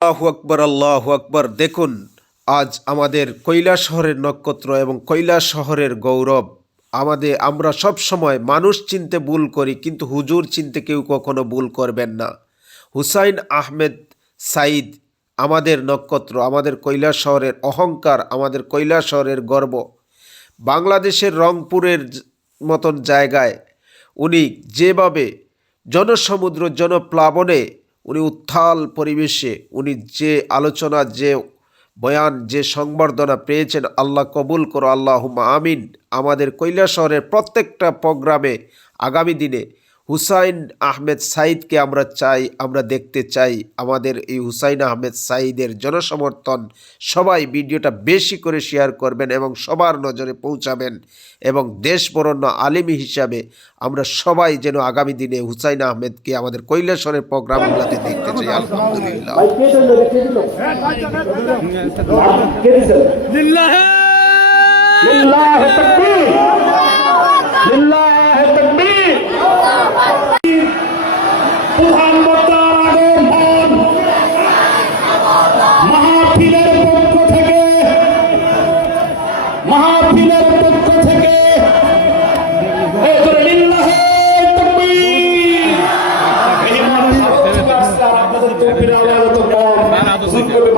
আল্লাহু আকবার, আল্লাহু আকবার। দেখুন, আজ আমাদের কৈলাস শহরের নক্ষত্র এবং কৈলাস শহরের গৌরব। আমরা সব সময় মানুষ চিনতে ভুল করি, কিন্তু হুজুর চিনতে কেউ কখনো ভুল করবেন না। হুসাইন আহমেদ সাঈদ আমাদের নক্ষত্র, আমাদের কৈলাস শহরের অহংকার, আমাদের কৈলাস শহরের গর্ব। বাংলাদেশের রংপুরের মতন জায়গায় উনি যেভাবে জনসমুদ্র জনপ্লাবনে উনি উত্তাল পরিবেশে উনি যে আলোচনা, যে বয়ান, যে সংবর্ধনা পেয়েছেন, আল্লাহ কবুল করো, আল্লাহুম্মা আমিন। আমাদের কৈলাস শহরের প্রত্যেকটা প্রোগ্রামে আগামী দিনে হুসাইন আহমেদ সাঈদকে আমরা দেখতে চাই। আমাদের এই হুসাইন আহমেদ সাঈদের জনসমর্থন সবাই ভিডিওটা বেশি করে শেয়ার করবেন এবং সবার নজরে পৌঁছাবেন, এবং দেশ বরণ্য আলিম হিসাবে আমরা সবাই যেন আগামী দিনে হুসাইন আহমেদকে আমাদের কৈলাস শহরের প্রোগ্রামগুলোতে দেখতে চাই। আলহামদুলিল্লাহ।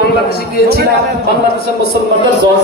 বাংলাদেশে গিয়েছিলাম, বাংলাদেশের মুসলমানদের জজ